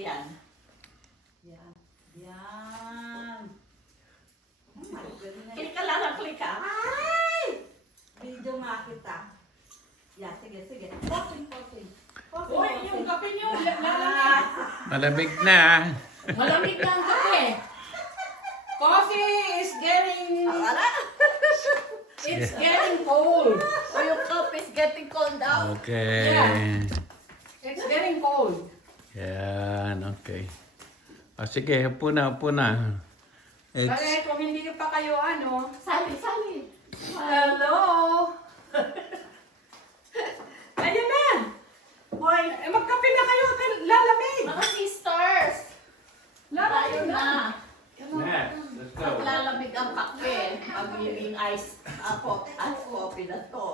yan. Yan. Yan. Oh my goodness. Click ka lang, click ka. Ay! Video nga kita. Yeah, sige, sige. Popping. Uy, yung kape niyo, lalamig. Malamig na. Malamig na ang kape. Coffee is getting... It's getting cold. O yung cup is getting cold out. Okay. Yeah. It's getting cold. Yan, okay. O sige, upo na. Kaya kung hindi pa kayo Sali. hello. Ayun na. Hoy, Magkape na kayo, lalamig. mga sisters. Tayo Lalamig na. Next, let's go. Maglalamig ang kape. Magiging ice coffee na to.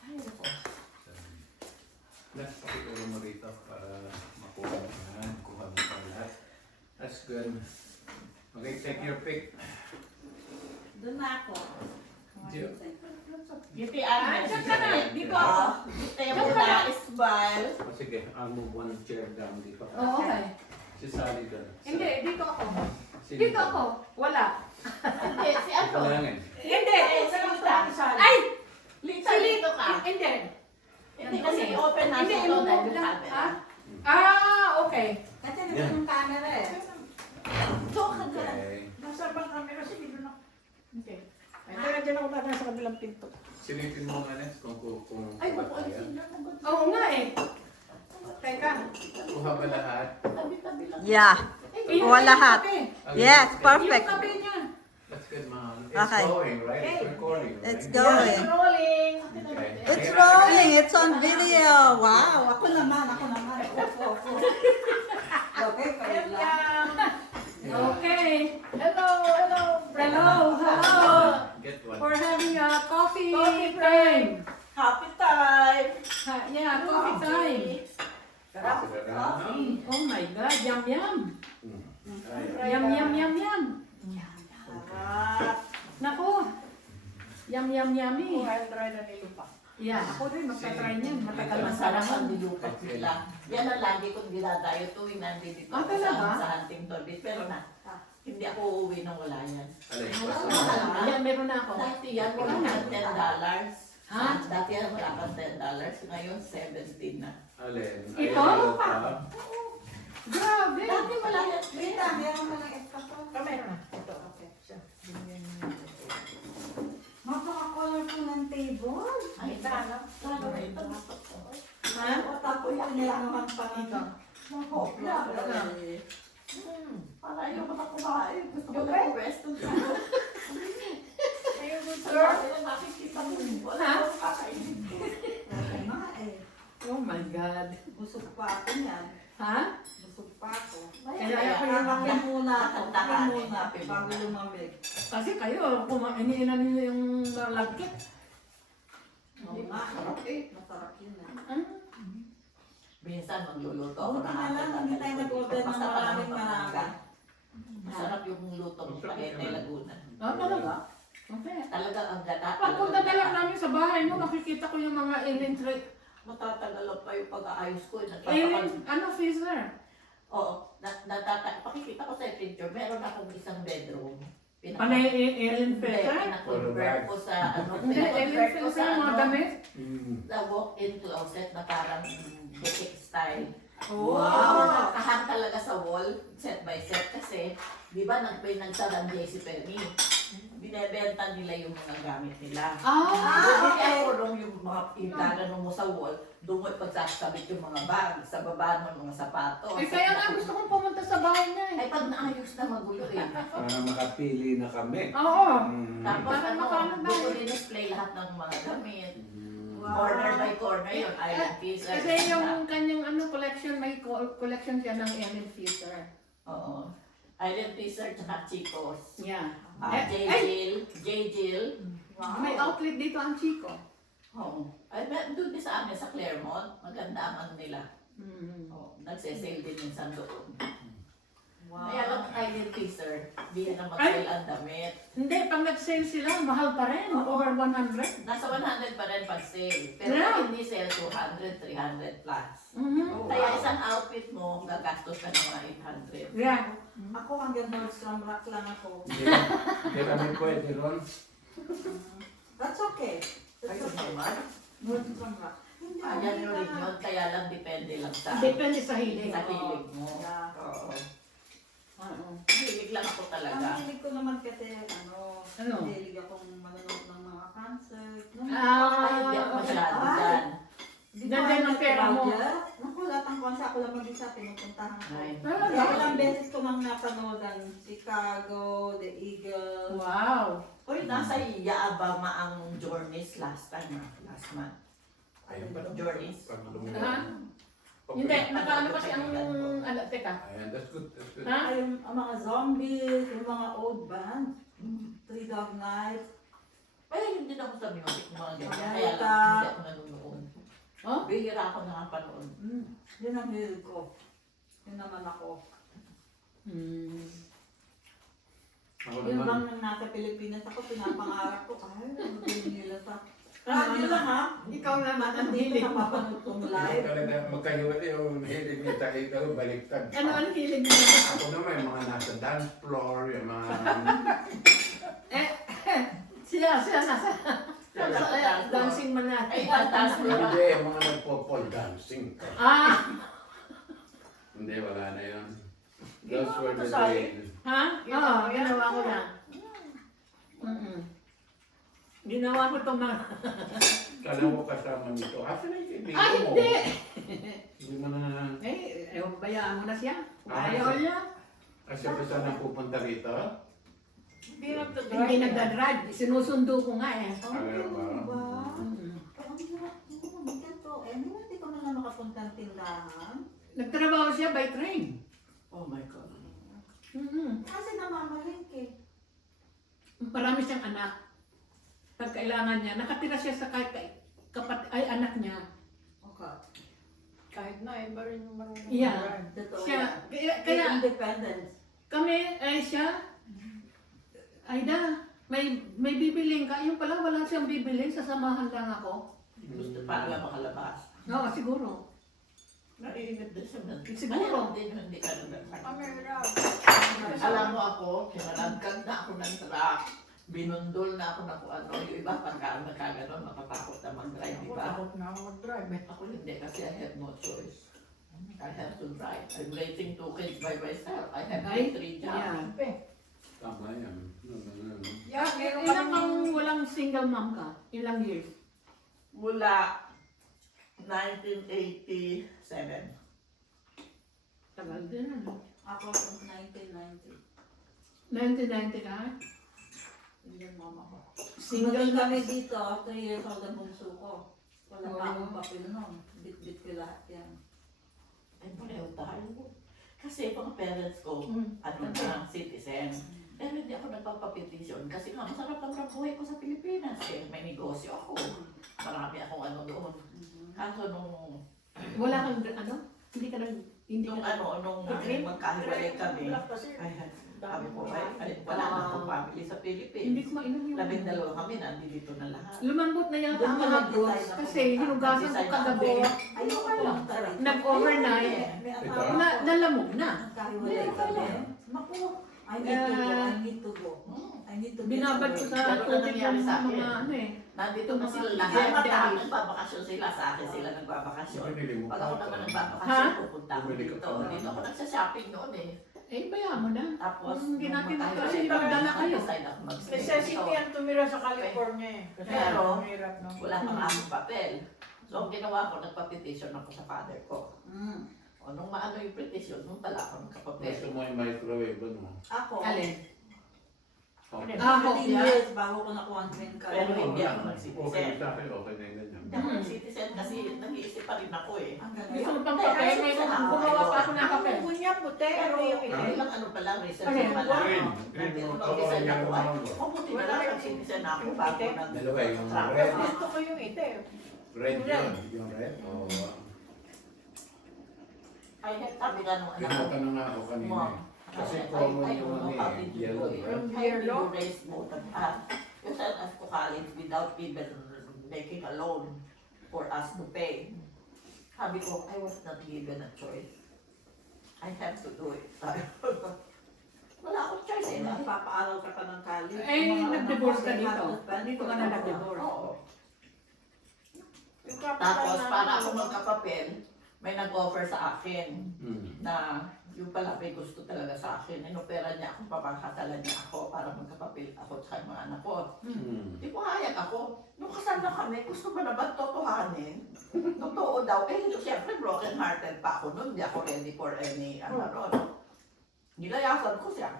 Ay, ako. Let's pakituro mo rito para makuha mo yan. Kuha mo pa lahat. That's good. Okay, take your pick. Doon na ako. Diyo. Giti Agnes. Diyan ka na. Dito ako. Giti muna Isbal. O sige, I'll move one chair down dito. Okay. Si Sally doon. Hindi, dito ako. Sino Dito doon? ako. Wala. Hindi, si Ito ano? lang eh. Hindi. Si Lita. Ay! Lita, dito ka. Hindi. Hindi kasi open na Hindi, siya i-move dahil yung lang. camera. Okay. Kasi nasa yung camera eh. So, hanggang Okay. Nasa bang camera si Dino na? Okay. Ay, dyan ako natin sa kabilang pinto. Silipin mo nga Nes kung Ay, kuha wala tayo. sila. Oo nga eh. Teka. Kuha ba lahat? Tabi-tabi lang. Yeah. Yung Kuha lahat. kape. Yes, Okay. perfect. Yung kape niya. That's good, Mom. It's Okay. going, right? It's recording, right? It's going. It's rolling. Okay. It's rolling. It's on video. Wow. Ako naman. Opo. Okay, kayo lang. Okay. Hello. Hello. Get one. For having a coffee Coffee time. Happy time. Yeah, coffee time. Sarap. Coffee. Oh my God, yum. Mm. Ay, Yum. Sarap. Naku. Yummy. Try na nilupa. Yeah, ako rin magta-try niyan. Matagal na Masarap sarap. ang nilupat nila. Yan ang lagi kong dinadayo tuwing nandito Ah, ako talaga? sa Huntington Beach. Pero hindi ako uuwi nang wala yan. Alay, Ayan, meron na ako. Dati yan, wala kang $10. Ha? Dati yan, wala kang $10. Ngayon, 17 na. Alin? Ito? Ayaw pa. Grabe. Dati wala yan. Rita, meron mo ng extra po. Meron na. Ito, okay. Siya. Mapaka-colorful ng table. Ay, sana. Sana ito. Ha? O tapos pinayanuhan pa nito. Hopla. Para ayaw ko na kumain. Gusto ko na mag-rest. Sir, nakikita mo. Wala Ha? akong kakainin. Oo nga eh. Oh my God. Busog pa ako niyan. Ha? Busog pa ako. Kaya ako yung Kape muna ako. Kape Kape muna. muna. Bago lumamig. Kasi kayo, iniinan niyo yung lagkit. Oo nga. Masarap yun eh. Minsan magluluto ako Buti na lang, hindi tayo nag-order ng marami. Masarap yung luto ng Spaghetti Laguna. Ah, talaga? Okay. Talaga ang gata. Pagpunta na lang namin sa bahay mo, makikita ko yung mga alien tray. Matatagal pa yung pag-aayos ko. Alien, freezer? Oo. Pakikita ko sa picture. Meron akong isang bedroom. Panay alien Hindi, freezer? pinakonvert ko sa Hindi, alien freezer, mga damit. Sa walk-in closet na parang boutique style. Wow! Nakahan talaga sa wall, set by set. Kasi, di ba, nagsara ang JC Permi. Binebenta nila yung mga gamit nila. Hindi ako nung yung mga pinagano mo sa wall, doon mo pagsasabit yung mga bag, sa baba mo mga sapatos. Eh, kaya nga gusto kong pumunta sa bahay niya eh. Ay, pag naayos na magulo eh. Para makapili na kami. Oo. Tapos Parang makano ba gusto eh? display lahat ng mga gamit. Corner by corner yun, island pieces. Kasi yung kanyang collection, may collection siya ng alien freezer. Oo. Island Pizza tsaka Chicos. Yeah. J. Jill. May outlet dito ang Chico. Oo. Ay, doon din sa amin, sa Claremont. Maganda ang ano nila. Oo. Nagsesale din minsan doon. Kaya lang Eileen Teaser, hindi na mag-sale ang damit. Hindi, pag nag-sale sila, mahal pa rin. Over 100. Nasa 100 pa rin pag sale. Pero Yeah. pag hindi sale, 200, 300 plus. Mhm. Kaya isang outfit mo, gagastos ka ng mga 800. Yeah. Ako hanggang Nordstrom Rack lang ako. Hindi kami pwede ron. That's okay. That's Ayun okay. naman. Nordstrom Rack. Hindi, Ayan hindi yung rin ka. yun, kaya lang depende lang sa Depende sa hilig. sa hilig mo. Yeah. Oo. Oo. Hilig lang ako Ang talaga. hilig ko naman kasi, Ano? hilig akong manonood ng mga concert. Ay, hindi ako masyado dyan. Di Ganda ba, ng pera mo. Naku, lahat ng concert ako lang mag-isa, pinupuntahan ko. Ay. Kaya ilang beses ko nang napanood ang Chicago, The Eagles. Wow. Uy, nasa Yaabama ang Journeys last time, last month. Ayun pa. Journeys. Pag Ha? lumiwan. Hindi, nakaano kasi ang, teka. Ayan, that's good. That's good. Ha? Ay, yung mga zombies, yung mga old band. Three Dog Night. Ay, hindi na ako sa music ng mga ganyan. Kaya America. lang, hindi ako nanonood. Oh? Bihira ako nakapanood. Yun ang hilig ko. Yun naman ako. Hmm. Ako Yun naman. bang nang nasa Pilipinas ako, pinapangarap ko. Ay, nagagawin nila sa... Radio lang ha. Ikaw naman ang Hindi hilig ko mo. napapanood kong Ikaw live. talaga magkahiwalay yung hilig ni Tahi, pero baliktad. Ano ang hilig mo? Ako naman yung mga nasa dance floor, yung mga... Siya nasa dancing man natin. Ay, tatas mo lang. Hindi, yung mga nagpo-pole dancing. Ah, Hindi, wala na yun. Those were the Masaya. days. ha? Oo, ginawa ko na. Ginawa ko itong mga... Kala ko kasama nito. Asa na yung kaibigan Ah, mo? hindi! Hindi mo na... Ewan, bayaan mo na siya. Ah, Ayaw so- niya. Asa pa saan ang pupunta rito? Hindi nagdadrive. Sinusundo ko nga eh. Ayaw ba? Ba? Mm. Ang hirap mo, ganito. Eh, hindi ko na lang makapunta ng tindahan. Nagtrabaho siya by train. Oh my God. Kasi namamalengke. Marami siyang anak. Pag kailangan niya, nakatira siya sa anak niya. Okay. Kahit na, iba rin yung marunong. Yeah. Totoo Siya, yan. kaya Independence. kami, siya, Aida, may bibiling ka. Yung pala, wala siyang bibiling, sasamahan lang ako. Gusto para lang makalabas. Oo, siguro. Naiingat din siya. Siguro. Ayaw din, hindi ka naman. Amerika. Alam mo ako, kinalagkag na ako ng truck. Binundol na ako na kung ano. Yung iba, pagka nagkaganon, matatakot na mag-drive, di ba? Takot na ako mag-drive. Ako hindi kasi I have no choice. I have to drive. I'm raising 2 kids by myself. I have Ay, 3 jobs. Yeah. Tama yan. Ilang kang walang single mom ka? Ilang years? Mula 1987. Tagal din ano. Ako, 1990. 1990 ka? Hindi ang mama ko. Single Single na. kami dito, 3 years old ang bungso ko. Wala pa Oo. akong papel noon. Bit-bit ko lahat yan. Ay, pareho tayo. Kasi mga parents ko, Mm. at na citizen. Pero hindi ako nagpapapetisyon kasi nga masarap lang ang buhay ko sa Pilipinas. Eh, may negosyo ako. Marami akong ano doon. Kaso nung Wala kang ano? Hindi ka nang... Hindi nung ka nung magkahiwalay kami, ay, sabi ko, ay, wala na akong family sa Hindi Philippines. ko mainom yung... 12 kami, nandito na lahat. Lumambot na yata Doon ang ka mga nag-decide goods na kasi pumunta. hinugasan ko Nag-decide kagabi. Ayoko pumunta rin. Nag-overnight. May Ito? asawa. Nalamog na. Nagkahiwalay kami. Naku, I need to go, I need to go. I need to get Binabad ko away. sa Ganun na tubig nangyari ng sa akin. mga ano eh. Nandito na sila Mga lahat. dead Lahat bodies. nagbabakasyon sila. Sa akin sila nagbabakasyon. Binili mo Pag pa ako ito. naman Ha? nagbabakasyon, pupunta ako Bumili ka dito. pa na. Dito ako nagsashopping noon eh. Eh, bayaan mo na. Tapos, Hindi natin nung kasi magkahiwalay magdala kami, kayo. nag-decide ako mag-stay Necessity dito. yan tumira sa California eh. Kasi Pero, mahirap, no? Wala pang akong papel. So, ang ginawa ko, nagpa-petition ako sa father ko. O, nung maano yung petition, nung pala ako Gusto nagkapapel. mo yung microwave, ano? Ako, Alin? Okay. Ah, 15 kopya. years bago ko nakuha ang green card. Pero hindi ako Okay nag-citizen. sa akin, okay na yung ganyan. Hindi ako nag-citizen kasi nag-iisip pa rin ako eh. Ang Gusto galing. mo pang papel? May gumawa pa ako ng Ang papel. ubo niya, puti. Pero Ano yung hindi lang ano pa lang, research Okay. pa lang. Green. Nandito Green. mag-design Oo, ako. yan Ay, ang mga- mabuti na lang nag-citizen ako bago nag- Dalawa, yung Travel. red. Gusto ko yung itim. Red yun. Yung red? Oo. Ay, sabi ka nung anak ko. Pinuta na nga ako kanina Mom, eh. Kasi I common don't yung know mga how did you yellow, do it. right? How did you raise both of us? You sent us to college without even making a loan for us to pay. Sabi ko, I was not given a choice. I have to do it. Wala akong choice eh. Nagpapaaral ka pa ng college. Eh, Yung mga nag-divorce ka anak dito. mo, husband, Dito ka na nag-divorce. Oo. Yung kapital Tapos, na- para ako magkapapel, may nag-offer sa akin Hmm. na yung pala may gusto talaga sa akin. Inopera niya ako, papakasalan niya ako para magkapapel ako sa mga anak ko. Hmm. Di ko hayag ako. Nung kasal na kami, gusto mo na ba totohanin? Totoo daw. Eh, siyempre broken hearted pa ako noon. Hindi ako ready for any, ano. Nilayasan ko siya.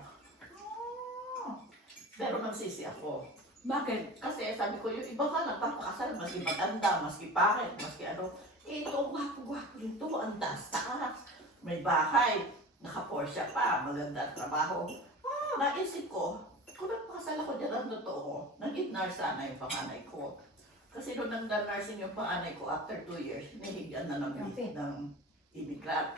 Pero nagsisi ako. Bakit? Kasi sabi ko, yung iba ka nagpapakasal, maski matanda, maski pangit, maski ano. Eh, ito, gwapo-gwapo ito, ang taas-taas. May bahay, naka-Porsche pa, maganda ang trabaho. Naisip ko, kung nagpakasal ako dyan, ang totoo, naging nurse sana yung panganay ko. Kasi nung nag-nursing yung panganay ko, after 2 years, nahigyan na ng immigrant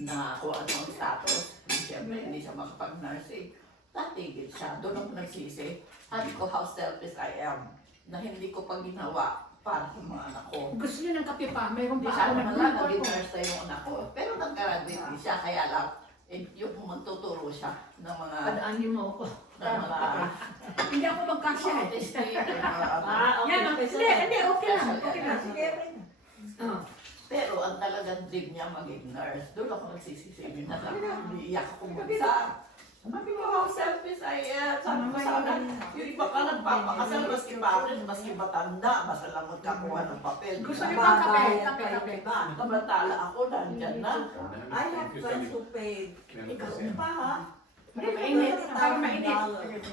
na kung ano ang status. Siyempre, hindi siya makapag-nursing. Natigil siya. Doon ako nagsisi. Sabi ko, how selfish I am. Na hindi ko pa ginawa para sa mga anak ko. Gusto niyo ng kape pa? Mayroon Hindi pa siya ako naman nag-report naging ko. nurse na yung anak ko. Pero nag-graduate din siya. Kaya lang, eh, yung magtuturo siya ng mga... Padaanin mo ako. ng mga... Hindi ako magkasya eh. autistic, yung mga ano. Yan, hindi, okay lang. Okay lang. Sige rin. Oh. Pero ang talagang dream niya maging nurse. Doon ako nagsisisi. Iiyak ako mag-isa. Sabi ko, how selfish I am. Sabi ko sana, yung iba ka nagpapakasal, maski pangit, maski matanda, basta lang magkakuha ng papel. Gusto niyo bang kape? Bagay Kape, pa yung kape. iba. Kabantala ako, nandyan na. I have friends who paid. Meron Ikaw kasi. pa ha? Hindi, mainit. Para mainit.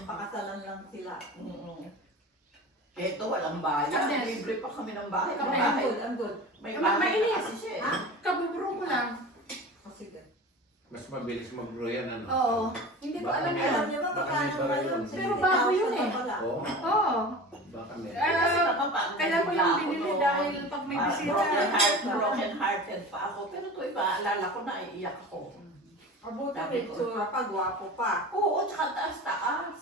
Pakasalan lang sila. Ito, walang bayan. Kape. Libre pa kami ng bahay. Kape. May I'm bahay. good, I'm good. May Kape, bahay mainit. na kasi siya eh. Kabuburo ko lang. Oh, sige. Mas mabilis mag-grow yan, ano? Oo. Hindi ko alam Alam yan. niyo ba Baka magkano may ngayon? para Pero bago yun eh. Oo. Oo. Baka may. Kasi napapaan Kailan ko nila yung ako binili noon. dahil pag may bisita. Broken hearted pa ako. Pero ito iba, alala ko na iiyak ako. Abuti may tsura pa, gwapo pa. Oo, tsaka taas-taas.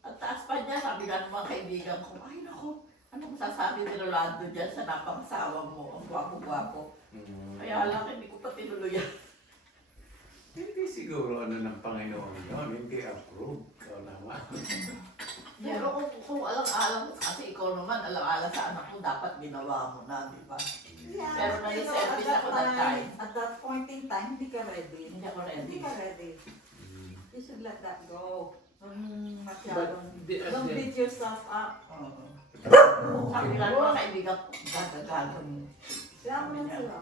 At taas pa niya, sabi nga ng mga kaibigan ko, ay naku, anong sasabi ni Rolando dyan sa napangasawa mo? Ang gwapo-gwapo. Hmm. Kaya lang, hindi ko pa tinuluyan. Hindi siguro ano ng Panginoon yun. Hindi approve. Ikaw naman. Pero kung alang-alang, kasi ikaw naman, alang-alang sa anak mo, dapat ginawa mo na, di ba? Yeah, Pero nag-service ako that time. At that point in time, hindi ka ready. Hindi ako Hindi ready. ka ready. Hmm. You should let that go. But Masyadong. as Don't in, beat yourself up. Oo. Sabi nga ng mga kaibigan ko, gagagagan mo. Siya mo na sila.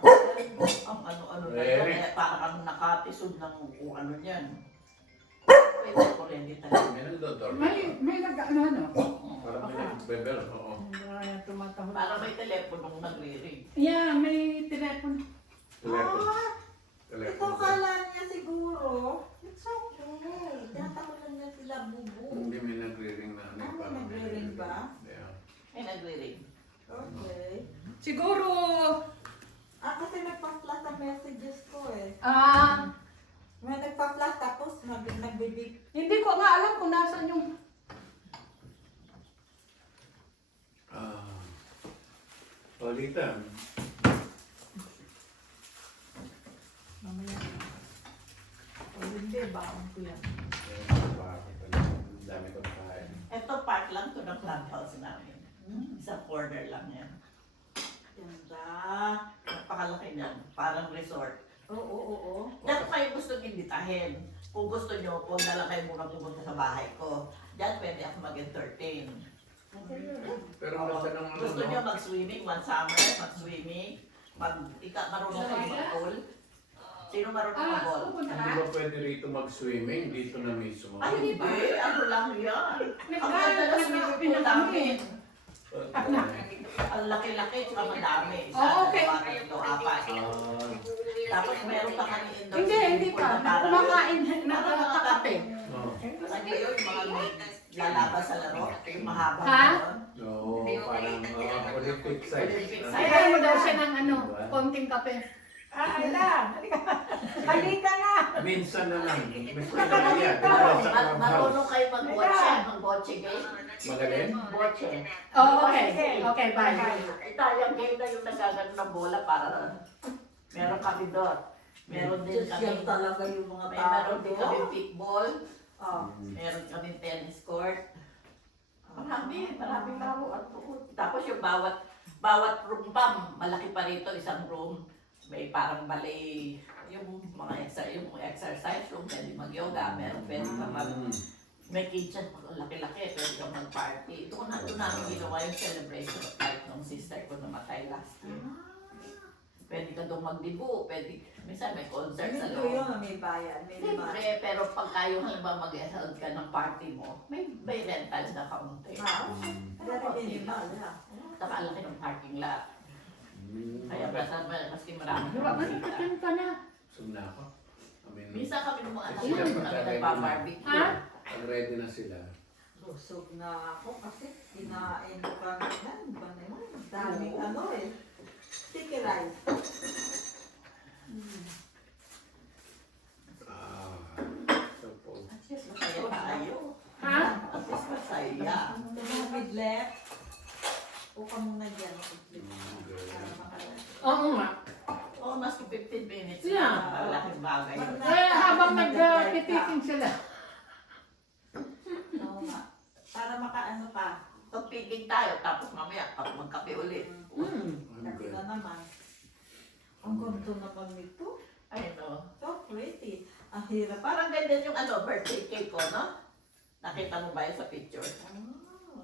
Ang ano-ano na Very. yan, parang kang nakatisod ng kung ano yan. Pwede ko ready talaga. meron doktor. May nag-ano ano? Parang may nagbebel. Oo. Parang may teleponong nagre-ring. Yeah, may telepono. Telephone. Ah, ito Telephone. kala niya siguro. It's okay. Tatakutan niya sila bubu. Hindi may nagre-ring na ano. Ah, may parang nagre-ring ba? Yeah. May nagre-ring. Okay. Siguro, Kasi nagpa-flash ang messages ko eh. May nagpa-flash tapos nagbibig. hindi ko nga alam kung nasaan yung... Ulitan. Mamaya. O hindi, baon ko yan. Dami ko nakain. Ito part lang to ng clubhouse namin. Isang corner lang yan. Ganda. Napakalaki niyan. Parang resort. Oo. Diyan kayo gusto imbitahin. Kung gusto nyo, huwag na lang kayo muna pumunta sa bahay ko. Diyan pwede ako mag-entertain. Pero matanong ano, Gusto nyo mag-swimming one summer, mag-swimming, marunong kayo mag-pool. Sino marunong mag-pool? pupunta hindi ka? ba pwede rito mag-swimming dito na mismo? Ay, hindi. Ano lang yan. Ang ganda na swimming pool namin. Ang laki-laki, tsaka madami. Isa, Oh, okay. dalawa, tatlo, apat. Tapos meron pa kami indoor Hindi, hindi swimming pool pa. na parang- Kumakain na nakakape. Ano yun, yung mga may lalabas sa laro, yung mahaba Ha? na yun. No, parang Olympic size. Olympic size. Kailangan mo daw siya ng ano, konting kape. Aida, halika na. Minsan na lang. May pwede na yan. Dito sa clubhouse. Marunong kayo mag-botche, mag-botche game. Magaling? Botche. Oh, okay. Okay, bye. Italian game na yung nagagano ng bola para meron kami doon. Meron din Just kami, yan talaga yung mga may tao meron din kami doon. kickball, Oh. meron kami tennis court. Maraming laruan doon. Tapos yung bawat room pa, malaki pa rito, isang room. May parang ballet, yung mga exercise room, pwede mag-yoga, meron pwede ka may kitchen, laki-laki, pwede kang mag-party. Doon namin ginawa yung celebration of life ng sister ko namatay last year. Pwede ka doon magdibu, pwede, minsan may concert sa Ganito yun, loob. may bayan, may lima. Siyempre, pero pagka yung halimbawa mag-held ka ng party mo, may rental na kaunti. Ah, Pero very konti minimal, lang. yeah. Saka laki ng parking lot. Kaya maski marami Diba, kang makita. matatakan ka na. Sumna ako. I mean, Minsan kami ng mga anak Sila namin pagka-ready nagpa-barbecue. Ha? pag ready na sila, Busog na ako kasi kinain ko kanina. Ba naman? Daming ano eh. Sticky rice. so po. At least masaya tayo. Ha? At least masaya. Tumawid left. O ka muna dyan. Para makalas. Oo nga. Oh, mas 15 minutes Yeah. na. Malaking bagay. yun. Eh, habang nag-titing sila. Oo nga. Para makaano pa. Pag-picking tayo, tapos mamaya magkape ulit. Kasi na naman. Ang ganda naman nito. Ay, no. So pretty. Ang hirap. Parang ganyan yung birthday cake ko, no? Nakita mo ba yun sa picture?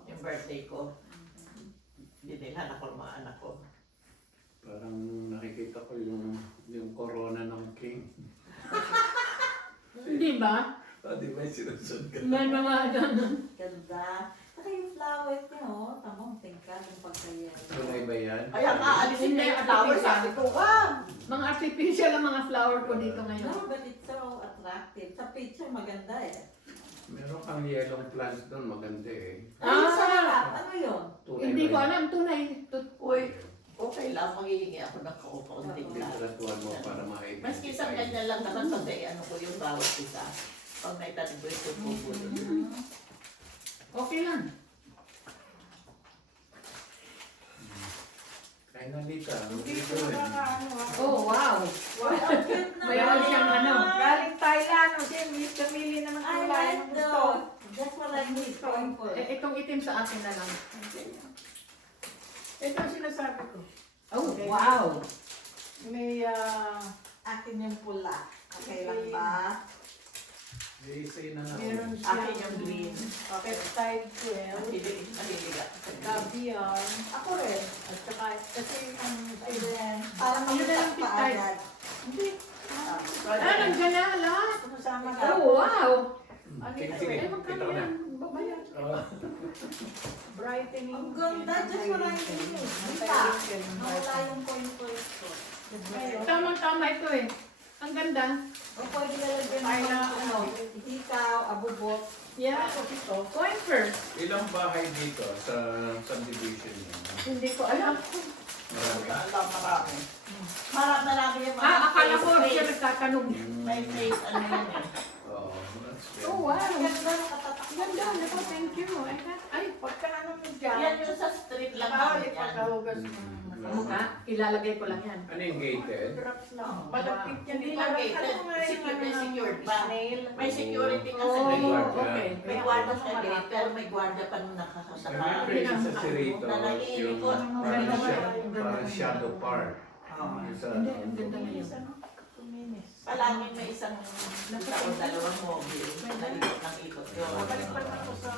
Yung birthday ko. Dinilhan ako ng mga anak ko. Parang nakikita ko yung corona ng king. Hindi ba? Di ba sinusunod ka? May mga ganun. Ganda. Saka yung flowers niya, oh. Tamang tingkad yung pagkaya. Tunay ba yan? Kaya alisin na yung flower, sabi ko, wow! Mga artificial ang mga flower ko dito ngayon. No, but it's so attractive. Sa picture, maganda eh. Meron kang yellow plants doon, maganda eh. Ay, sa harap. Ano yun? Tunay Hindi ba ko yan? alam, tunay. Uy, okay lang, maghihingi ako ng kaunting Hindi lang. tratuan mo para ma-identify. Maski isang ganyan lang naman pag ano ko yung bawat isa. Pag may tanig ko yung kubo doon. Okay lang. Kaya nalita. Hindi ko nakakaano ako. Oh, wow. Wow, ang cute naman. Mayroon siyang ano. Galing Thailand, kasi Miss Camille naman I kulay like ng gusto. those. That's what I need. Purple. Eh, itong itim sa akin na lang. Ito ang sinasabi ko. Oh, Okay. wow. May, Akin yung pula. Okay lang ba? Say na nga. meron Akin siyang yung green. peptide 12, Mahilig ako sa green. Gabion, ako rin. At saka, kasi ang And then, para Yun na lang makitas pa picture. agad. hindi. Ah, nandiyan na lahat. Kasama ka. Oh, wow. Sige, sige. Eh, Kita magkano ko na. yan? Babayan. Oh. Brightening. Ang ganda. Just what I need. Dita. Nawala yung point ko. Ngayon, Tama-tama ito eh. Ang ganda. O pwede lalagyan Ay, ng na, ano, hikaw, abubot. Yeah. ito. Coin first. Ilang bahay dito sa subdivision niyo? Hindi ko alam. Marami. Alam, marami. Marami yung mga Ah, akala ko face. siya nagtatanong. May face, ano yun eh. Oo, that's good. Oh, wow. Ang ganda, nakatatak. Ganda. Naku, thank you. Ay, Pagka ano mo Yan dyan, yung sa street lang bawal kami yan. ipagkahugas mo. mukha. Ilalagay ko lang yan. Ano yung gated? Drops lang. Oh, Malapit yan. Hindi Di lang parang gated. ano nga yung Secure- ano ng secured pa. snail. May security kasi Oh, may guard. okay. May guardia sa gate, pero may guardia pa nung May nakakasaka. places sa Cerritos, Na yung naiikot. parang shadow park. Yung sa- Hindi, ang ganda na yun. Kuminis. Palaging may isang o dalawang mobile na ikot ng ikot yun. Balik pa lang ako sa...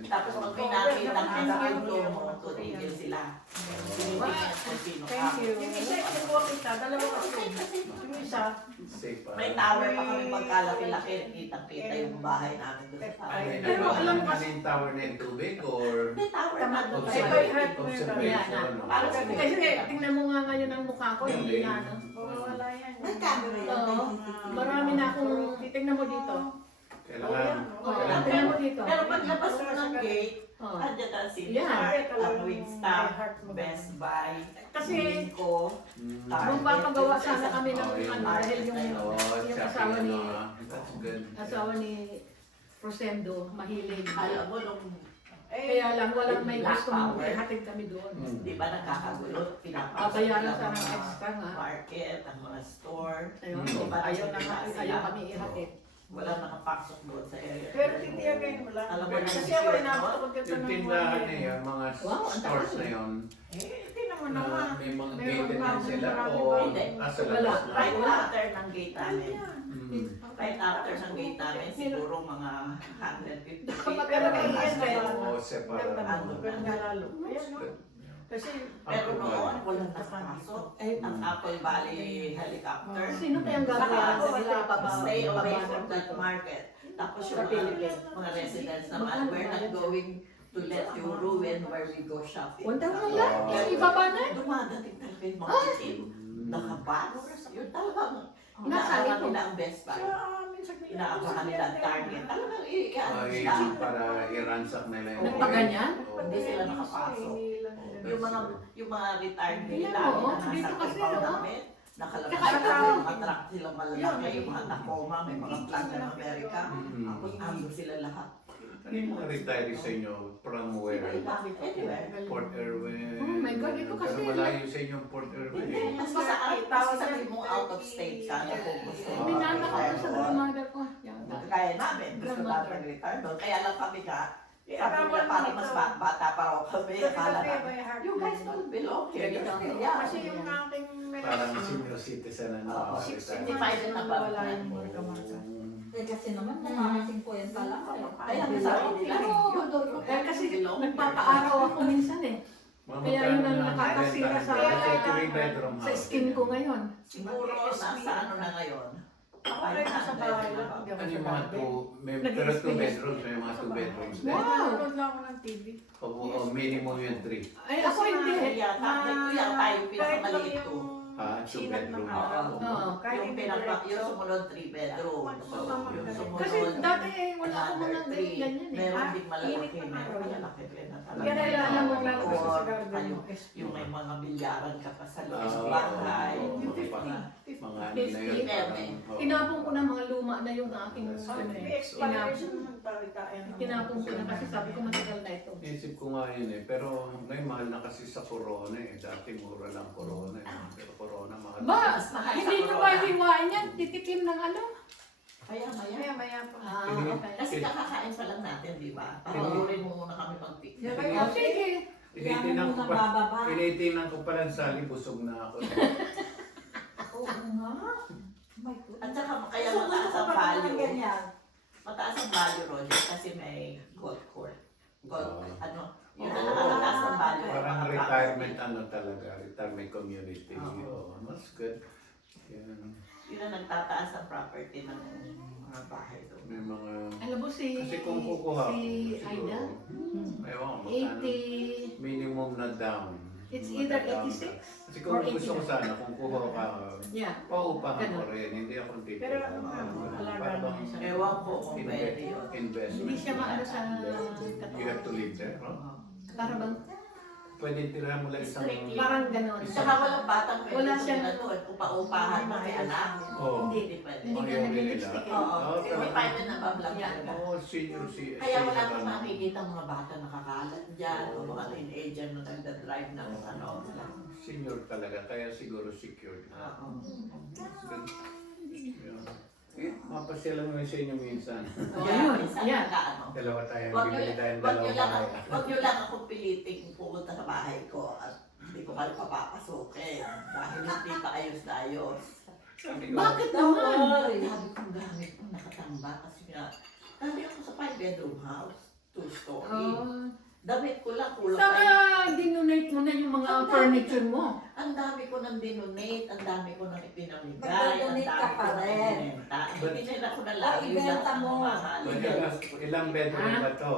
Tapos pag may nakita ng pinto mo, tutigil sila. Tinitingnan kung sino ka. Thank you. Yung isa yung kuha kita, dalawa kasi. Yung isa, Safe pa. May tower pa kami pagkalaki-laki, kitang-kita yung bahay namin doon sa tower. Ay, Pero alam mo ano yung tower na yung tubig or Hindi, tower naman doon. Kasi Kasi may may heart observation? Parang Kasi tingnan mo nga ngayon ang mukha ko, hindi na ano. wala yan. May camera yun. Oo. May CCTV. Marami na akong, titignan mo dito. Kailangan, Oh, kailangan tingnan mo dito. Pero paglabas mo ng gate, Oh. Andiyan ang Yeah. City ang Wingstop, Best Buy, Kasi- Winco, Nung papagawa sana kami ng Oh, yun. dahil Oh, yung sa asawa ni that's good. Rosendo, mahilig. alam mo nung Kaya lang walang may Black gusto Power. ihatid kami doon. di ba nagkakagulo, pinapasok Babayaran nila sana ng mga extra nga. market, ang mga store. Ayun, Mm. so, ayaw na Sila. ayaw kami ihatid. Wala nakapasok doon sa area. Pero titiyagan mo lang. Alam mo na Kasi yung ako short, inabot no? ako dito Yung ng tindahan na yun, mga Wow, ang stores tagal. na yun, tingnan mo na naman. may mga Meron gated na din sila marami o ba? Hindi. nasa Wala. labas na. Right after ng gate namin. Mm. Right after ng gate namin, siguro mga 150 feet. Pero Pero may mas yes, meron. Oo, separate. Pero nalalo. Ayan, no? Kasi Pero noon, walang nakapasok. Ang Apple Valley helicopter. Sino kayang Saka gagawa ako, nila? stay away Bababa from ng that dito. market. Tapos Sa yung Philippines. mga residents naman, we're not going to let you ruin where we go shopping. Punta mo lang. Yung ibaba na. Dumadating talaga yung mga itim. Nakabanners. Yun talagang Nasa inaabangan likod. nila ang Best Buy. minsan Inaabangan nila ang Target. Talagang i-ano Ay, sila. para i-ransack nila yung Nagpaganyan? Oo. Hindi sila nakapasok. Yung mga retired Tingnan military mo, na dito nasa kasi, compound no? namin, nakalabas Tsaka sila, ikaw. may mga truck silang malalaki, yung mga Tacoma, may mga flag ng Amerika. Mm. Tapos ando sila lahat. Ano yung mga retirees sa inyo from where? Anyway. Port Irwin. Oh my God, ito kasi- Pero malayo sa inyo ang Port Irwin. Hindi, mas sabi mo out of state ka na kung gusto mo. Minana ko mag-retire sa doon. grandmother ko. Yan. Kaya namin, gusto namin mag-retire doon. Kaya lang kami ka, sabi niya parang mas bata pa raw kami. Akala namin, you guys don't belong here. You're still young. Kasi yung aking Parang senior citizen Oo, na 65 na ba? wala yung marka-marka. Eh kasi naman, nakakasing po yan pala. Kaya sabi nila, you don't look Eh, like kasi you belong here. nagpapaaraw ako minsan eh. Kaya yun ang nakakasira sa- bedroom Sa skin ko ngayon. Siguro nasa ano na ngayon. Ako rin sa bahay lang. Hindi ako Ano sa yung mga bahay. pero two bedrooms, may mga two bedrooms din. Wow! Nanonood lang ako ng TV. O minimum yung 3. Ay, ako hindi. Kaya kuya tayo pinakamaliit ko. Ah, two Sinat ng bedroom. araw. Oo. Kahit Yung hindi pinaka, diretso. yung sumunod 3 bedroom. So, yung sumunod. Kasi dati eh, wala akong another mga three. ganyan eh. Meron din malalaki, Init na meron araw. malalaki din na talaga. Kaya kailangan mong lalabas Or sa garden kayo, mo. yung may mga bilyaran ka pa sa loob Ah, ng bahay. oo. Yung Mga 50. mga ano na yun. parang, oo. Tinapon ko na mga luma na yung aking ano May eh. expiration ng talikayan. Tinapon ko na kasi sabi ko matagal na ito. Isip ko nga yun eh, pero ngayon mahal na kasi sa corona eh. Dati mura lang corona eh. Pero corona mahal. Ba, Mas mahal sa hindi nyo corona. ba hiwain yan? Titikim ng ano? Kaya maya. Maya-maya pa. Ah, okay. Kasi kakakain pa lang natin, di ba? Oo. Panurin mo muna kami mag-picture. Oh, sige. Tinitingnan ko Yan mo pa, na bababa. tinitingnan ko pa lang sali, busog na ako. Oo nga. Oh my God. At saka kaya Gusto mataas ko ang pa naman value. ganyan. Mataas ang value, Roger, kasi may golf court. Golf, Oo. ano, yun Oo. ang mataas ang value. Parang Mga retirement property. ano talaga, retirement community. Oo. Oo, that's good. Yan. Yun ang nagtataas ang property ng mga bahay doon. May mga... Alam mo si Kasi kung kukuha ko, si siguro, Aida, ewan ko, magkano 80, minimum na down. it's Mga either down 86 na. Kasi or kung gusto ko 89. sana, kung kuha ka, Yeah. paupahan ko Ganun. rin, hindi ako titira. Pero ano nga, alagaan mo Parang siya. Ewan ko kung pwede yun. investment. Hindi siya maano sa You have to live there, no? para bang Pwede tirahan mo lang isang... Strictly. parang gano'n. Saka walang batang pwede Wala Wala siyang- na doon. Upa-upahan na may anak. Oo. Hindi. Hindi pwede. Hindi Oh, ka yung nag-lipstick eh. Oo. Oo, pero- May private na bablang Yeah. talaga. Oo, senior si... Kaya wala senior kang ano. makikita mga bata nakakalat dyan o mga teenager na nagda-drive ng ano. Senior talaga, kaya siguro secured. Oo. Good. Yeah. Eh, mapasyalan mo sa inyo minsan. Oh, Kaya yun. minsan Yeah. nag-ano. Dalawa tayo, Wag bibili tayong wag nyo dalawang lang, bahay. wag nyo lang ako piliting pumunta sa bahay ko at hindi ko kayo papapasukin dahil hindi pa ayos-ayos. Sabi ko, Bakit Don't naman? worry. Sabi kong gamit ko nakatamba kasi nga, dami ako sa 5-bedroom house, 2-story. Oh. Damit ko lang, kulang Saka pa. dinonate mo na yung mga furniture mo. Ang dami ko nang dinonate, ang dami ko nang ipinamigay, ang Magdodonate dami ka ko pa nang rin. ibinenta. But- Ibinenta ko na lang yung ibenta lahat ng mo. mahal. ilang bedroom ba to?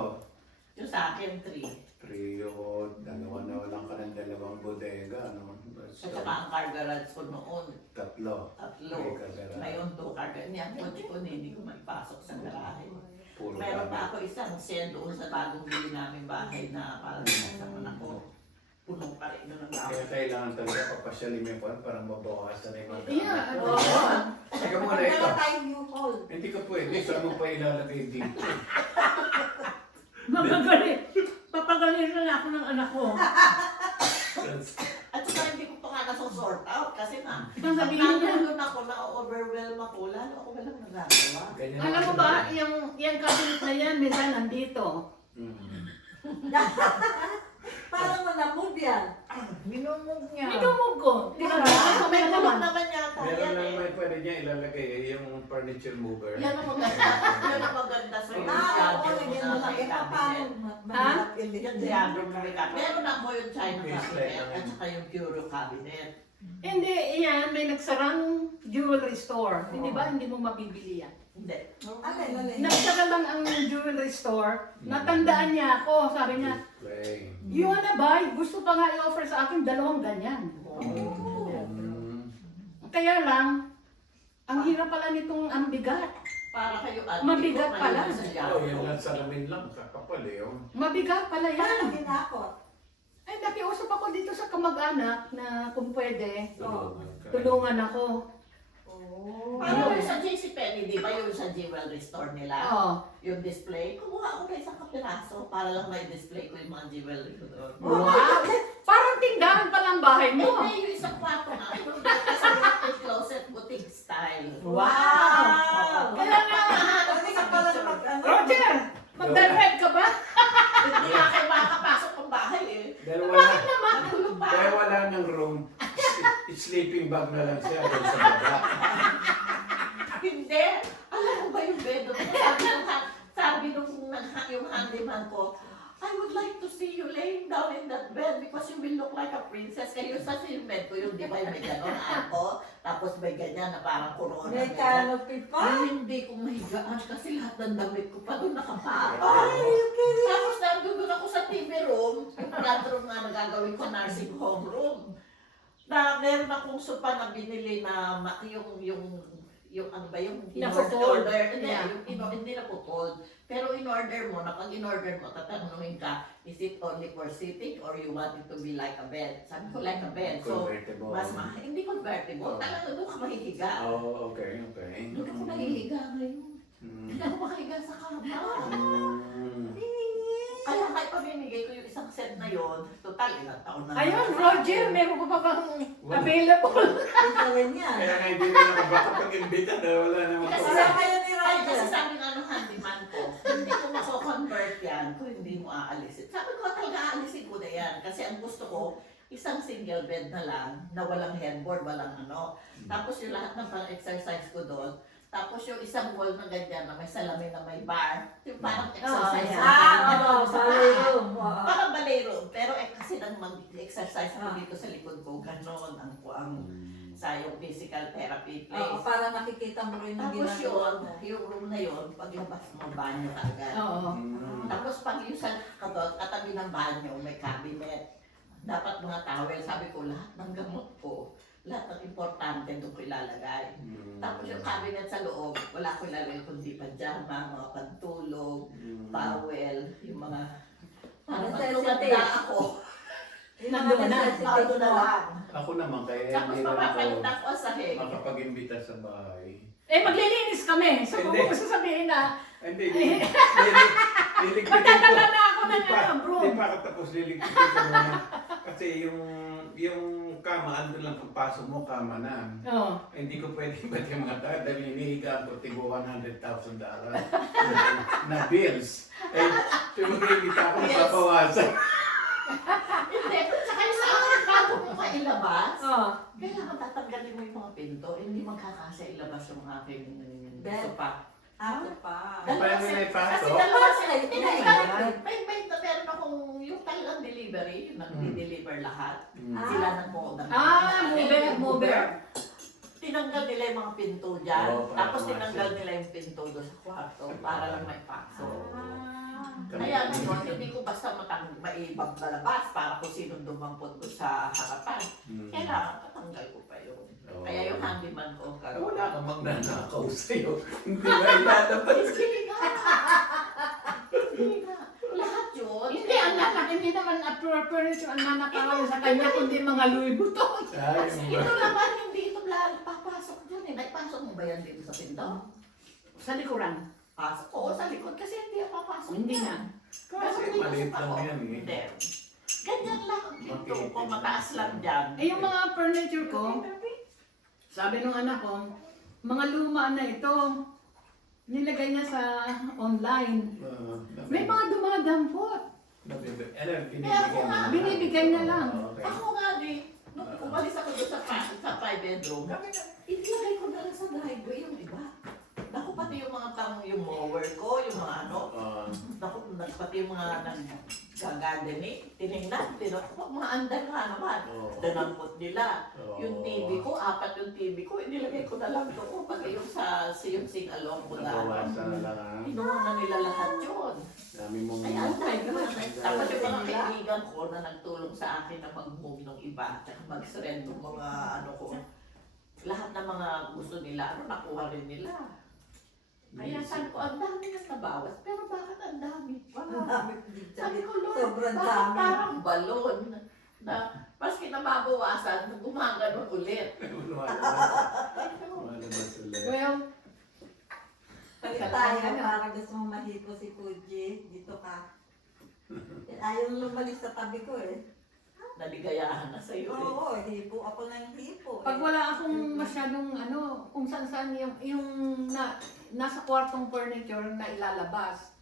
Yung sa akin, 3. 3 o dalawa na walang ka ng dalawang bodega, ano? At saka ang car garage ko noon, Tatlo. tatlo. May kagara. Ngayon, 2 car garage. Yan, kotse ko hindi ko maipasok sa garahe. Puro Meron gamit. pa ako isang shed doon sa bagong bili namin bahay na parang nasa ko. Puno pa rin doon ang Kaya gamit. kailangan talaga papasyalin mo pa para mabawasan na yung mga Yeah, gamit. ano yun? Teka muna ito. Magdala tayong new hall. Hindi ka pwede. Saan mo pa ilalagay dito? Magagalit. Papagalit na ako ng anak ko. At saka hindi ko pa nga nasusort out kasi na Ang pag sabihin niya, nandun ako na-overwhelm ako, lalo ako walang nagagawa. Ganyan alam mo ba, yung cabinet na yan, minsan nandito. Mm. Paano mo na-move yan? Minumog niya. Minumog ko. Tingnan mo, May may kulog naman. naman yata Meron yan lang eh. may pwede niya ilalagay yung furniture mover. Yan ang maganda. Yan ang maganda sa yung Oo, gadget mo lagyan na mo lang. may Eh, paano? cabinet. Mahirap Yan i-lift diyado mo may cabinet. Meron ako yung China Yes, cabinet like, at saka yung Curio cabinet. Hindi, yan, may nagsarang jewelry store. Hindi ba, hindi mo mabibili yan? Hindi. Alin. Nagsara lang ang jewelry store. Natandaan niya ako. Sabi niya, Display. you wanna buy? Gusto pa nga i-offer sa akin 2 ganyan. Mm. Kaya lang, ang hirap pala nitong ang bigat. Para kayo Mabigat pala. Oh, yung lang salamin lang. Kakapal eh. Oh. Mabigat pala Paano yan. ginakot? Ay, nakiusap ako dito sa kamag-anak na kung pwede, Tulungan ka. tulungan ako. Parang yung sa JCPenney, di ba yung sa jewelry store nila? Oo. Yung display, kumuha ako na isang kapiraso para lang may display ko yung mga jewelry ko doon. Wow! Parang tindahan pa lang bahay Eh, mo. may yung isang kwarto na. Yung kasi yung closet boutique style. Wow! Kaya nga, Pwede ka pala mag ano? Roger, magdadrive ka ba? Hindi nga kayo makakapasok ng bahay eh. Dahil wala, Matulog pa. dahil wala ng room, sleeping bag na lang siya doon sa baba. Hindi. Alam mo ba yung bed? Sabi nung yung handyman ko, I would like to see you laying down in that bed because you will look like a princess. Kaya yung sa bed ko, yung di ba yung may gano'n ako, tapos may ganyan na parang corona. May ganyan. canopy pa? Ay, hindi ko mahigaan kasi lahat ng damit ko pa doon nakapata. Ay, okay. Tapos nandun ako sa TV room, yung blood room nga nagagawin ko, nursing home room. Na meron akong sopa na binili na yung ano ba yung Naputol. order, hindi, Yeah. hindi na putol. Pero in order mo, na pag in order mo, tatanungin ka, is it only for sitting or you want it to be like a bed? Sabi ko like a bed. So, Convertible. mas mahal. Hindi convertible. Talaga doon ka mahihiga. Oh, okay. Hindi ako nahihiga ngayon. Mm. Hindi ako makahiga sa kama. Mm. Kaya kahit pamimigay ko yung isang set na yon, total ilang taon na. Ayun, Roger, meron pa ba bang available? Ito rin yan. Kaya nga hindi na nakapag-imbita dahil wala naman Kasi pa. Wala kayo ni Ay, kasi Roger. sabi nga nung handyman ko, hindi ko mako-convert yan kung hindi mo aalisin. Sabi ko talaga aalisin ko na yan. Kasi ang gusto ko, isang single bed na lang, na walang headboard, walang ano. Tapos yung lahat ng pang-exercise ko doon, tapos yung isang wall na ganyan na may salamin na may bar, yung parang exercise. Oo, ballet room. Oo. Parang ballet room. Pero kasi nang mag-exercise ako dito sa likod ko, gano'n ang sa yung physical therapy Oo, place. para nakikita mo rin yung Tapos ginagawa yun, mo. yung room na yun, paglabas mo, banyo ka agad. Oo. Mm. Tapos pag yung sa katabi ng banyo, may cabinet. Dapat mga towel, sabi ko, lahat ng gamot ko, lahat ng importante doon ko ilalagay. Mm. Tapos yung cabinet sa loob, wala ko ilalagay kundi pajama, mga pantulog, Mm. towel, yung mga parang Necessities. magtumanda ako. Yung mga Nandun na. necessities Bago na mo. lang. Ako naman, kaya Tapos hindi na ako mapapalit ako sa heg. makapag-imbita sa bahay. Eh, maglilinis kami. So, kung Hindi. mo sasabihin na, Hindi, liligpitin ko. magdadala na ako ng Di pa- ano, bro. Di pa ako tapos liligpitin ko muna. Kasi yung kama, andun lang pagpasok mo, kama na. Oo. Hindi ko pwede ba't yung mga tao dahil hinihiga ko tigo $100,000 na bills. Eh, sumagigita ako, Yes. napapawasan. Hindi, tsaka yung sa akin, bago mo ka ilabas, Oo. kailangan tatanggalin mo yung mga pinto, hindi magkakasya ilabas yung aking Bed. sopa. Ako pa. Parang may Kasi pasok. dalawa sila. Ay, Hindi, ay, ikaw, ay. may meron akong yung talagang delivery, yung nag-deliver lahat. Mm. Sila nag-order. Mover. Tinanggal nila yung mga pinto dyan. Oo, para Tapos pumasok. tinanggal nila yung pinto doon sa kwarto para lang may pasok. Kaya ngayon, hindi ko basta maibang lalabas para kung sinong dumampot ko sa harapan. Kailangan patanggal ko pa yun. Oo. Kaya yung handyman ko, Wala namang nanakaw sa'yo. Hindi ba ilalabas? Hindi nga. Hindi nga. Lahat yun. Hindi, ang nanak, hindi naman appropriate yung nanakaw sa kanya, kundi mga Louis Vuitton. Ay, Ito naman, hindi ito papasok dyan eh. Nagpasok mo ba yan dito sa pinto? Sa likuran. Pasok? Oo, sa likod kasi hindi yan papasok. Hindi dyan. na. Kasi Pero maliit pinasok lang ako. yan eh. Hindi. Ganyan lang ang pinto ko, Makikita. mataas lang dyan. Eh, yung mga furniture ko, sabi nung anak ko, mga luma na ito. Nilagay niya sa online. May mga dumadampot. Binibigay na lang. Okay. Ako nga nung umalis ako doon sa 5 bedroom, ilagay ko na lang sa driveway yung iba. Naku, pati yung mga yung mower ko, yung mga ano, naku, pati yung mga nag-gardening, tinignan, mga andal nga naman. Danampot nila. Yung TV ko, 4 yung TV ko, inilagay ko na lang doon. Pati yung sa yung sing-along ko na. Nabawasan na lang ha. Inuha na nila lahat yun. Dami mong... Kaya ang tayo tapos yung mga kaibigan ko na nagtulong sa akin na mag-move ng iba, tsaka mag-send ng mga ano ko. Lahat ng mga gusto nila, ano, nakuha rin nila. Kaya sabi ko, ang dami na nabawas, pero bakit ang dami? Sabi ko, Lord, Sobrang bakit dami. parang balon na maski nababawasan, gumagano ulit. Malabas ulit. Well, Palit tayo, parang gusto mong mahipo si Fuji. Dito ka. Ayaw lumalis sa tabi ko eh. Naligayahan na sa'yo eh. Oo, hipo ako ng hipo. pag wala akong masyadong ano, kung saan-saan yung nasa kwartong furniture na ilalabas.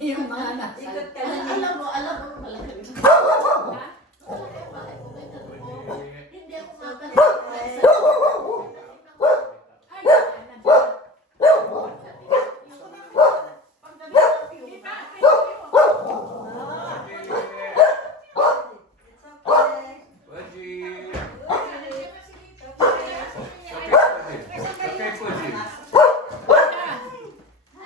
Yung mga nasa. Ikot ka lang. Alam mo, malaki rin. Ha? Malaki ang bahay ko, ganyan ako. Hindi ako magaling. Ay, nandiyan. It's okay. Puji! It's okay. Okay, Puji.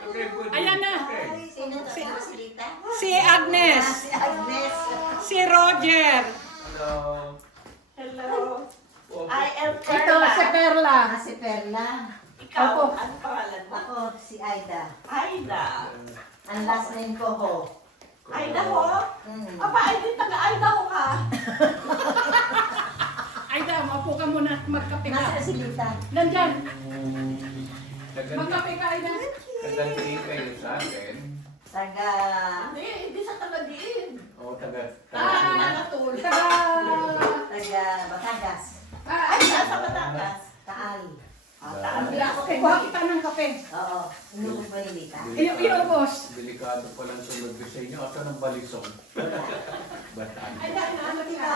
Okay, Puji. Ayan na. Okay. Sino to? Salita? Si Agnes. Si Agnes. Si Roger. Hello. Hello. I am Ito Perla. si Perla. Si Perla. Ikaw, Ako. ano pangalan mo? Ako, si Aida. Aida. Ang last name ko ho. Aida ho? Hmm. Aba, ay di taga-Aida ho ka. Aida, maupo ka muna. Magkape ka. Nasa si Lita? Nandyan. Tagal- Magkape ka, Aida. tagal-tingin kayo sa akin. Taga... Hindi sa taga-diin. O, taga... Taga-Natul. Taga Batangas. Ay, nasa Batangas. Taal. Hindi ako. Kuha kita ng kape. Oo. Inubos ba ni Lita? Iyo, boss. Delikado palang sunod ko sa inyo. Asa ng balisong? Bataan. Aida, inaanap ka.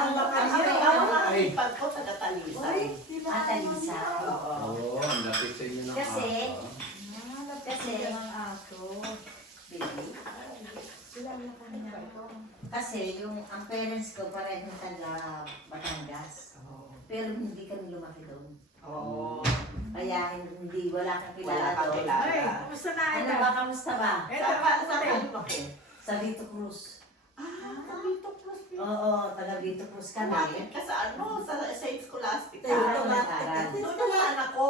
Ako nga, ipag ko taga-Talisay. Talisa. Oo. Oo, ang lapit sa inyo ng Kasi, ako. Kasi, baby. Kasi yung ang parents ko parehong taga Batangas. Pero hindi kami lumaki doon. Oo. Kaya hindi wala kang kilala Wala kang doon. kilala. Kumusta na, Ano Aida? ba, kamusta ba? Saan ako? Sa Vito Cruz. Dito plus. Oo, taga Vito Cruz kami. Bakit ka sa ano? Sa St. Scholastica. Sa Scholastica. Doon naman ako.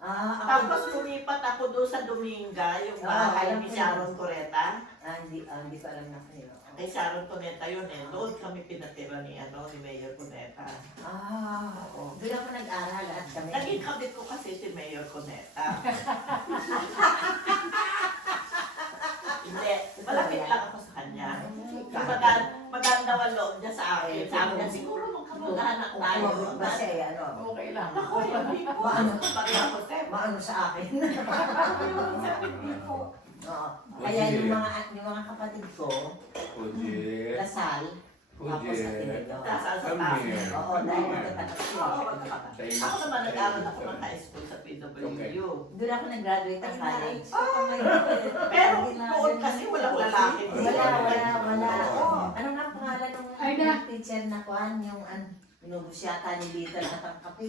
Ako, Tapos lumipat ako doon sa Dominga, yung bahay alam ni ko Sharon Coreta. hindi ko alam na kayo. Kay Sharon Cuneta yun eh. Doon kami pinatira ni Mayor Cuneta. Oo. Doon ako nag-aral at kami. Naging kabit ko kasi si Mayor Cuneta. Hindi, malapit lang ako sa kanya. Maganda ang loob niya sa akin. Sabi niya, siguro magkamag-anak tayo. Ba siya eh, ano? Okay lang. Ako, hindi po. Maano? Pareho, Seb. Maano sa akin? Hindi po. Oo. Kaya yung mga kapatid ko, Puji. Lasal, tapos sa Puji. Tinilo. Kasal sa Come taas. here. Oo, dahil magkatakas Oo, ko. magkakata. Ako naman nag-aaral ako ng high school sa PWU. Doon ako nag-graduate ng college. Pero noon kasi walang lalaki. Wala. Oo. Ano nga pangalan ng Aida. teacher na kuhan? Yung inubos yata ni Lita lahat ng kape.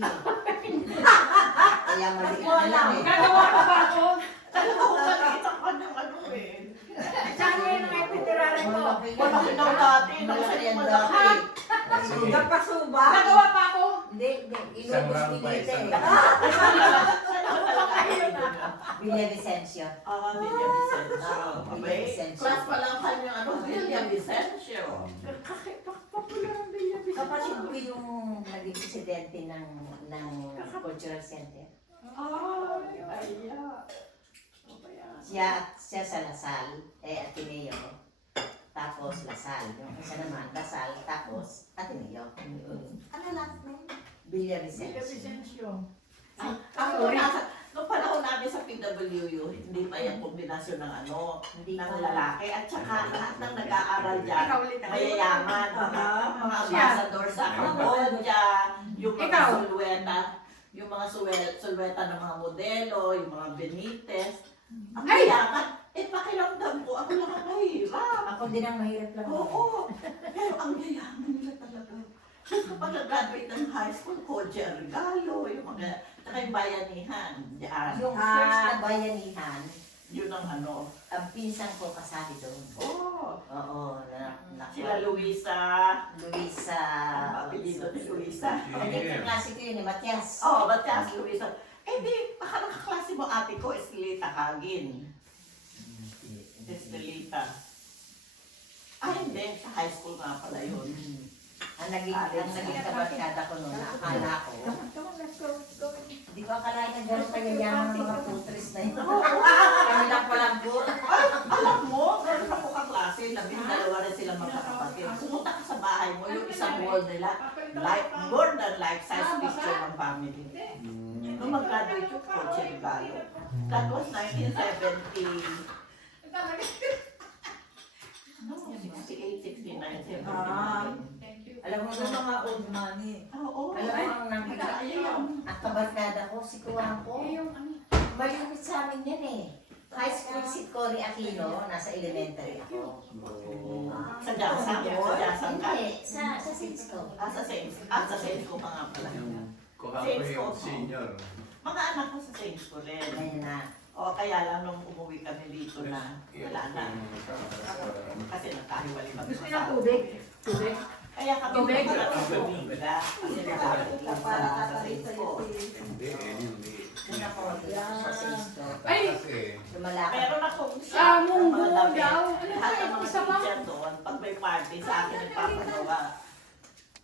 Kaya mali na lang eh. Gagawa ka ba ako? Alam mo, maliit ang kanyang ano eh. Sabi na Malaki daw dati. Malaki ang Malaki. dati. Napasuba. Nagawa pa ako. Hindi. Isang Inubos round ni pa, Dite. isang Villa Vicencio. Villa Vicencio. Villa Okay. Vicencio. Class pa lang kanyang ano, Villa Vicencio. Popular ang Villa Vicencio. Kapatid ko yung naging presidente ng Cultural Center. Ay, Siya sa Lasal, Ateneo. Tapos Lasal. Yung isa naman, Lasal, tapos Ateneo. Ano last name? Villa Villa Vicencio. Vicencio. Nung panahon namin sa PWU, hindi pa yung kombinasyon ng ano, Hindi ng pa. lalaki. At saka lahat ng nag-aaral dyan, Ikaw ulit. mayayaman, mga ambassador sa Cambodia, yung mga Ikaw. sulweta, yung mga sulweta ng mga modelo, yung mga Benitez. Ang Ay! mayaman, pakiramdam ko, ako lang ang mahirap. Ako din ang mahirap lang. Oo, pero ang yayaman nila talaga. Tapos kapag nag-graduate ng high school, Koje Regalo, yung mga, saka yung bayanihan, yan. Yung first na bayanihan, Yun ang ano. ang pinsan ko kasali doon. Oo. Oo, Sila Luisa. Luisa. Ang apelido ni Luisa. Hindi ka klase ko yun eh, Matias. Oo, ba't kasi Luisa? Di, baka nakaklase mo ate ko, Estelita Kagin. Estelita. Hindi, sa high school nga pala yun. Ang naging kabarkada ko noon, akala ko. Come on, let's go. Let's go. Hindi ko akalain na gano'n kayayaman ng mga putris na yun. Kami lang palang po. Alam mo, meron ako kaklase, labing-dalawa rin silang magkakapatid. Pumunta ka sa bahay mo, yung isang wall nila, more than life-size picture ng family. Nung mag-graduate yung Koje Regalo. That was 1970. 68, 69, 70. Thank you. Alam mo Yung na, mga old money. Oo. alam mo ang nakita. Ang kabarkada ko, si Kuwang ko. Eh, yung ano. Malapit sa amin yan eh. High school si Cory Aquino, nasa elementary ako. Sa Jasa mo? Sa Jasa ka? Hindi, sa Cisco. Sa Saints. Sa Saints ko pa nga pala. Yung kuha ko yung senior. Mga anak ko sa Saints ko rin. Ayun na. O kaya lang nung umuwi kami dito na wala na. Kasi nagkahiwalay kami. Gusto niyo ng tubig? Tubig? Kaya kami Tubig? tubig nila. Kasi nagkakaroon lang sa Saints ko. Hindi, hindi. Doon ako sa Cisco. Ay! Kasi, Lumalakad. Meron akong Munggo mga damit. daw. Ano Lahat kaya ng mga isa pa? teacher doon, pag may party sa akin nagpapagawa.